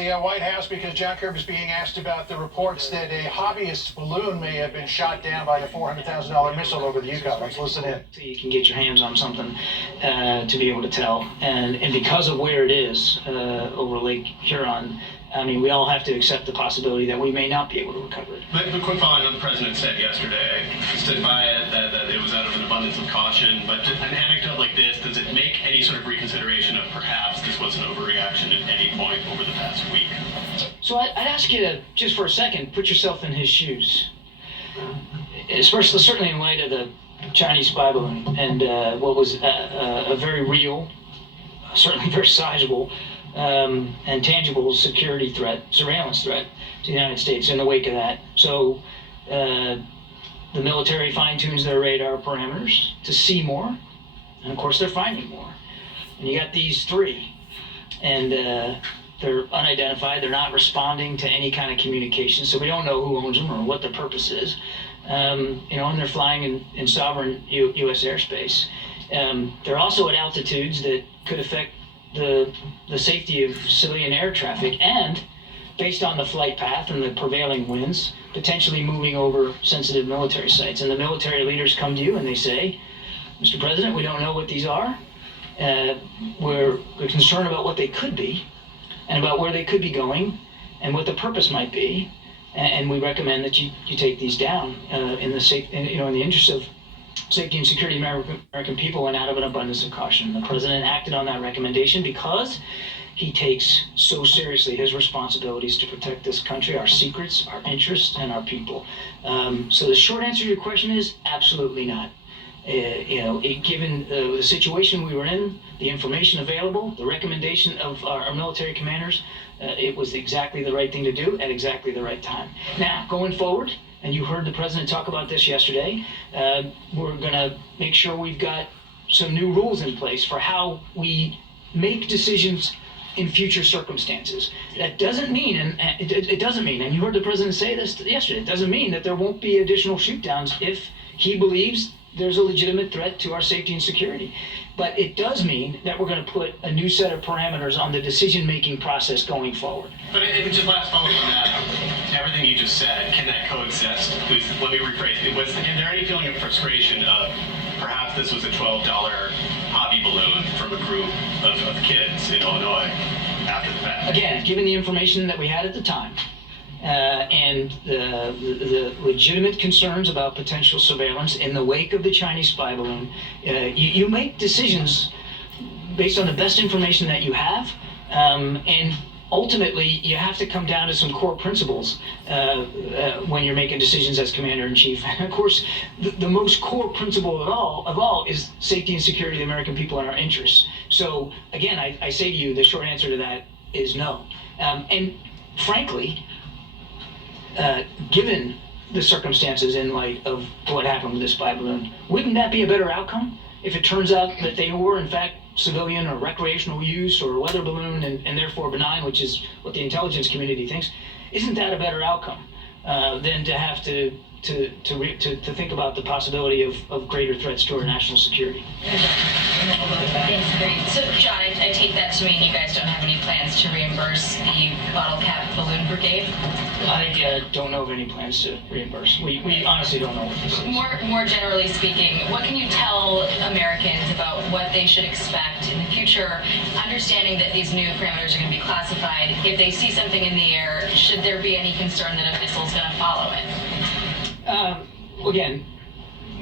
The White House, because John Kirby is being asked about the reports that a hobbyist balloon may have been shot down by a $400,000 missile over the Yukon. Let's listen in. You can get your hands on something to be able to tell. And because of where it is over Lake Huron, I mean, we all have to accept the possibility that we may not be able to recover it. But quick following what the president said yesterday, he stood by it, that it was out of an abundance of caution, but an anecdote like this, does it make any sort of reconsideration of perhaps this was an overreaction at any point over the past week? So I'd ask you to, just for a second, put yourself in his shoes. Especially, certainly in light of the Chinese spy balloon and what was a very real, certainly very sizable, and tangible security threat, surveillance threat to the United States in the wake of that. So the military fine-tunes their radar parameters to see more, and of course they're finding more. And you got these three, and they're unidentified, they're not responding to any kind of communication, so we don't know who owns them or what the purpose is. And they're flying in sovereign U.S. airspace. They're also at altitudes that could affect the safety of civilian air traffic, and based on the flight path and the prevailing winds, potentially moving over sensitive military sites. And the military leaders come to you and they say, Mr. President, we don't know what these are. We're concerned about what they could be and about where they could be going and what the purpose might be. And we recommend that you take these down in the interest of safety and security of American people and out of an abundance of caution. The president acted on that recommendation because he takes so seriously his responsibilities to protect this country, our secrets, our interests, and our people. So the short answer to your question is absolutely not. Given the situation we were in, the information available, the recommendation of our military commanders, it was exactly the right thing to do at exactly the right time. Now, going forward, and you heard the president talk about this yesterday, we're going to make sure we've got some new rules in place for how we make decisions in future circumstances. That doesn't mean, and you heard the president say this yesterday, it doesn't mean that there won't be additional shoot-downs if he believes there's a legitimate threat to our safety and security. But it does mean that we're going to put a new set of parameters on the decision-making process going forward. But just last follow-up on that, everything you just said, can that coexist? Please, let me rephrase it. Is there any feeling of frustration of perhaps this was a $12 hobby balloon from a group of kids in Illinois after the fact? Again, given the information that we had at the time, and the legitimate concerns about potential surveillance in the wake of the Chinese spy balloon, you make decisions based on the best information that you have, and ultimately you have to come down to some core principles when you're making decisions as commander-in-chief. And of course, the most core principle of all is safety and security of the American people and our interests. So again, I say to you, the short answer to that is no. And frankly, given the circumstances in light of what happened with this spy balloon, wouldn't that be a better outcome if it turns out that they were in fact civilian or recreational use or a weather balloon and therefore benign, which is what the intelligence community thinks? Isn't that a better outcome than to have to think about the possibility of greater threats to our national security? Thanks, great. So, John, I take that to mean you guys don't have any plans to reimburse the bottle cap balloon brigade? I don't know of any plans to reimburse. We honestly don't know what this is. More generally speaking, what can you tell Americans about what they should expect in the future, understanding that these new parameters are going to be classified? If they see something in the air, should there be any concern that a missile is going to follow it? Again,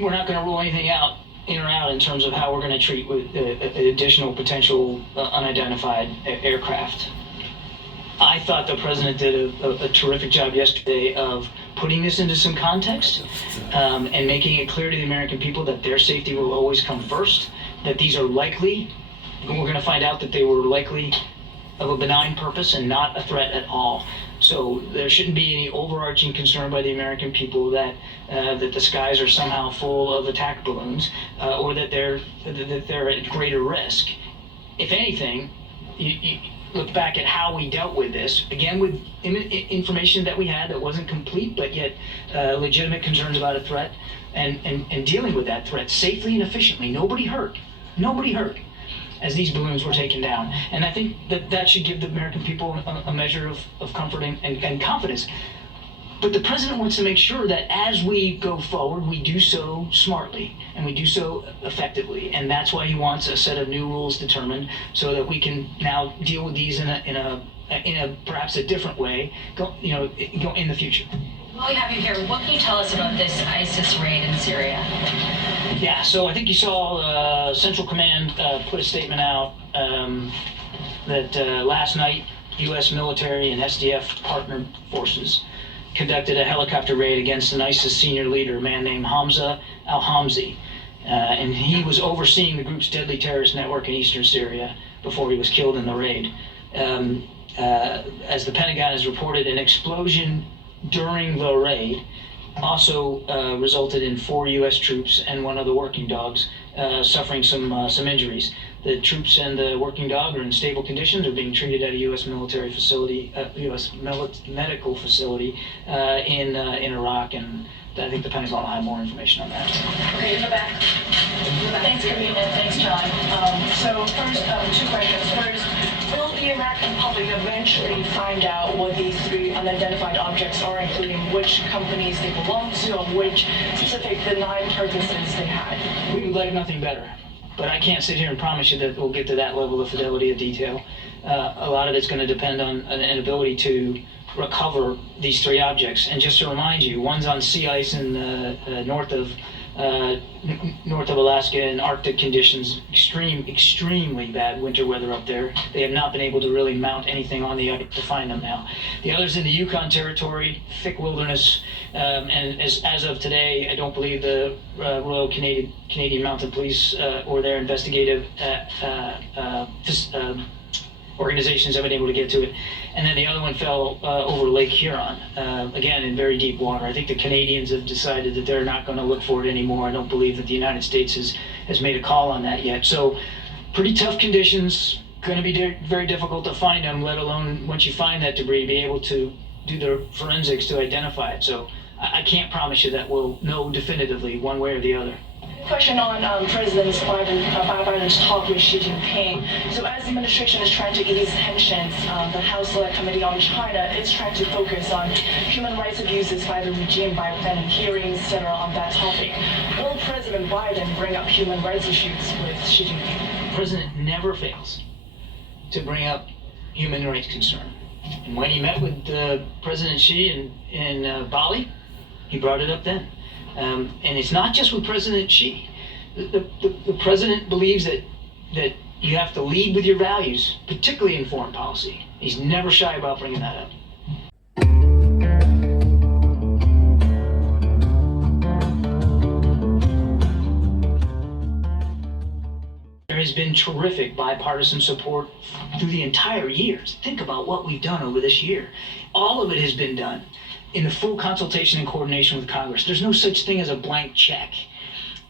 we're not going to rule anything out in or out in terms of how we're going to treat with additional potential unidentified aircraft. I thought the president did a terrific job yesterday of putting this into some context and making it clear to the American people that their safety will always come first, that these are likely, and we're going to find out that they were likely of a benign purpose and not a threat at all. So there shouldn't be any overarching concern by the American people that the skies are somehow full of attack balloons or that they're at greater risk. If anything, you look back at how we dealt with this, again with information that we had that wasn't complete, but yet legitimate concerns about a threat, and dealing with that threat safely and efficiently. Nobody hurt. as these balloons were taken down. And I think that should give the American people a measure of comfort and confidence. But the president wants to make sure that as we go forward, we do so smartly and we do so effectively. And that's why he wants a set of new rules determined so that we can now deal with these in a perhaps a different way, go in the future. While we have you here, what can you tell us about this ISIS raid in Syria? Yeah, so I think you saw Central Command put a statement out that last night U.S. military and SDF partner forces conducted a helicopter raid against an ISIS senior leader, a man named Hamza al-Hamzi. And he was overseeing the group's deadly terrorist network in eastern Syria before he was killed in the raid. As the Pentagon has reported, an explosion during the raid also resulted in 4 U.S. troops and one of the working dogs suffering some injuries. The troops and the working dog are in stable conditions, are being treated at a U.S. military facility, U.S. medical facility in Iraq, and I think the Pentagon will have more information on that. Okay, in the back. Thanks, Camila. Thanks, John. So first, 2 questions. First, will the American public eventually find out what these 3 unidentified objects are, including which companies they belong to or which specific benign purposes they had? We would like nothing better, but I can't sit here and promise you that we'll get to that level of fidelity of detail. A lot of it's going to depend on an ability to recover these 3 objects. And just to remind you, one's on sea ice in north of Alaska in Arctic conditions, extremely bad winter weather up there. They have not been able to really mount anything on the ice to find them now. The other's in the Yukon Territory, thick wilderness, and as of today, I don't believe the Royal Canadian Mounted Police or their investigative organizations have been able to get to it. And then the other one fell over Lake Huron, again in very deep water. I think the Canadians have decided that they're not going to look for it anymore. I don't believe that the United States has made a call on that yet. So pretty tough conditions, going to be very difficult to find them, let alone once you find that debris, be able to do the forensics to identify it. So I can't promise you that we'll know definitively one way or the other. Question on President Biden's talk with Xi Jinping. So as the administration is trying to ease tensions, the House Select Committee on China is trying to focus on human rights abuses by the regime by planning hearings, etc. on that topic. Will President Biden bring up human rights issues with Xi Jinping? The president never fails to bring up human rights concern. And when he met with President Xi in Bali, he brought it up then. And it's not just with President Xi. The president believes that you have to lead with your values, particularly in foreign policy. He's never shy about bringing that up. There has been terrific bipartisan support through the entire year. Think about what we've done over this year. All of it has been done in the full consultation and coordination with Congress. There's no such thing as a blank check.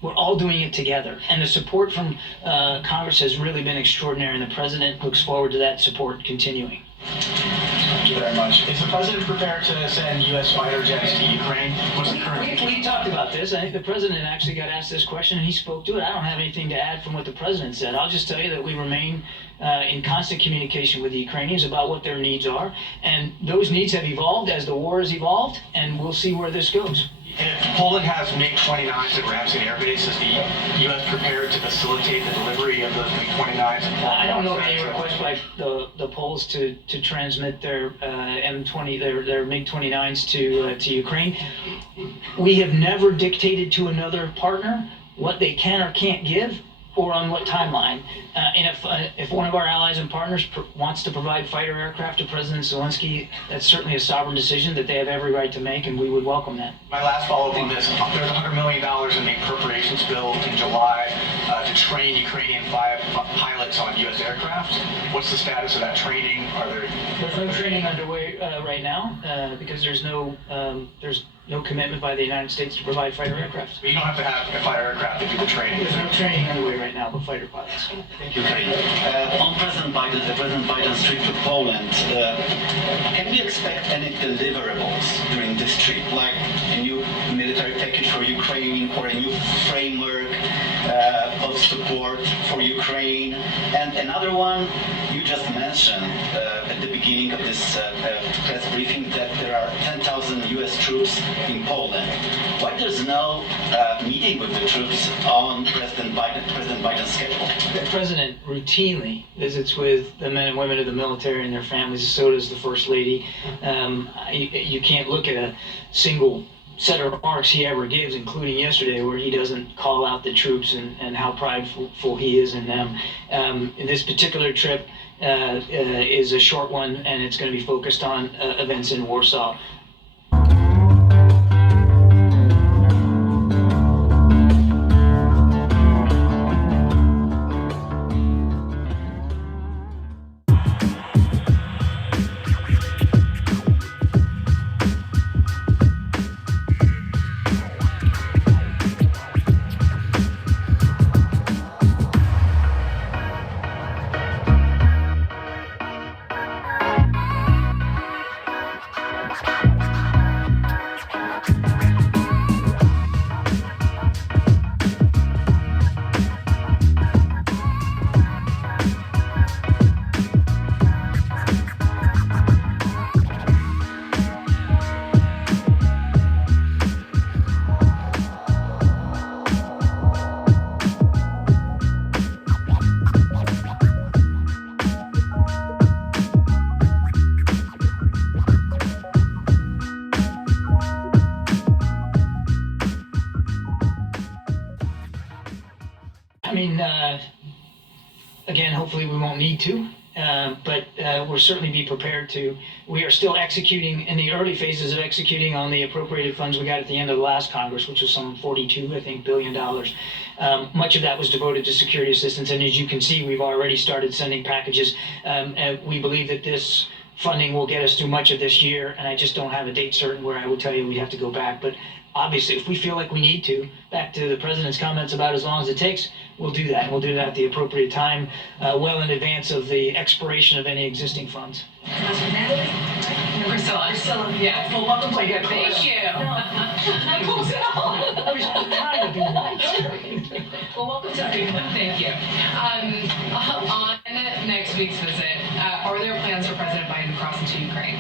We're all doing it together. And the support from Congress has really been extraordinary, and the president looks forward to that support continuing. Thank you very much. Is the president prepared to send U.S. fighter jets to Ukraine? What's the current... We talked about this. I think the president actually got asked this question, and he spoke to it. I don't have anything to add from what the president said. I'll just tell you that we remain in constant communication with the Ukrainians about what their needs are, and those needs have evolved as the war has evolved, and we'll see where this goes. If Poland has MiG-29s at Ramsey Air Base, is the U.S. prepared to facilitate the delivery of those MiG-29s? I don't know of any request by the Poles to transmit their their MiG-29s to Ukraine. We have never dictated to another partner what they can or can't give, or on what timeline. And if one of our allies and partners wants to provide fighter aircraft to President Zelensky, that's certainly a sovereign decision that they have every right to make, and we would welcome that. My last follow-up on this, there's $100 million in the appropriations bill in July to train Ukrainian pilots on U.S. aircraft. What's the status of that training? There's no training underway right now because there's no commitment by the United States to provide fighter aircraft. But you don't have to have a fighter aircraft to do the training. There's no training underway right now, but fighter pilots. Thank you. On President Biden's trip to Poland, can we expect any deliverables during this trip, like a new military package for Ukraine or a new framework of support for Ukraine? And another one, you just mentioned at the beginning of this press briefing that there are 10,000 US troops in Poland. Why there's no meeting with the troops on President Biden's schedule? The president routinely visits with the men and women of the military and their families. So does the First Lady. You can't look at a single set of remarks he ever gives, including yesterday, where he doesn't call out the troops and how prideful he is in them. This particular trip is a short one, and it's going to be focused on events in Warsaw. I mean, again, hopefully we won't need to, but we'll certainly be prepared to. We are still executing, in the early phases of executing on the appropriated funds we got at the end of the last Congress, which was some $42 billion. Much of that was devoted to security assistance, and as you can see, we've already started sending packages. And we believe that this funding will get us through much of this year, and I just don't have a date certain where I would tell you we have to go back. But obviously, if we feel like we need to, back to the president's comments about as long as it takes, we'll do that. We'll do that at the appropriate time, well in advance of the expiration of any existing funds. Priscilla. Yeah. Well, welcome to Thank you. I was trying to do that. Well, welcome to Thank you. On next week's visit, are there plans for President Biden to cross into Ukraine?